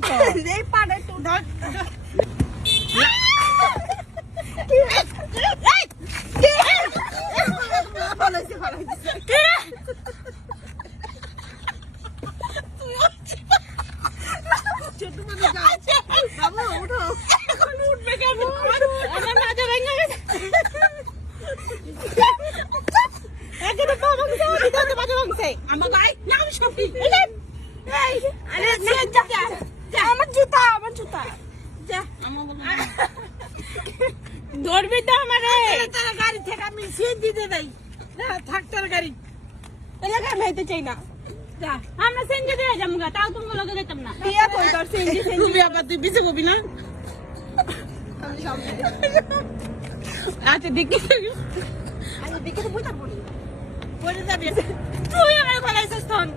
তো এই পাড়ে তো ধর ধরবি তো আমারে তারা গাড়ি থেকে আমি সিট দিতে দেই না থাক তার গাড়ি এলাকা ভাইতে চাই না যা আমরা সেনজে দিয়ে যামগা তাও তুমি লগে যেতাম না বিয়া কই তোর সেনজে তুমি আবার তুই বিছে কবি না আমি সামনে আচ্ছা দেখি আচ্ছা দেখি তো বুঝা পড়ি পড়ে যাবে তুই আমার বলাইছস তখন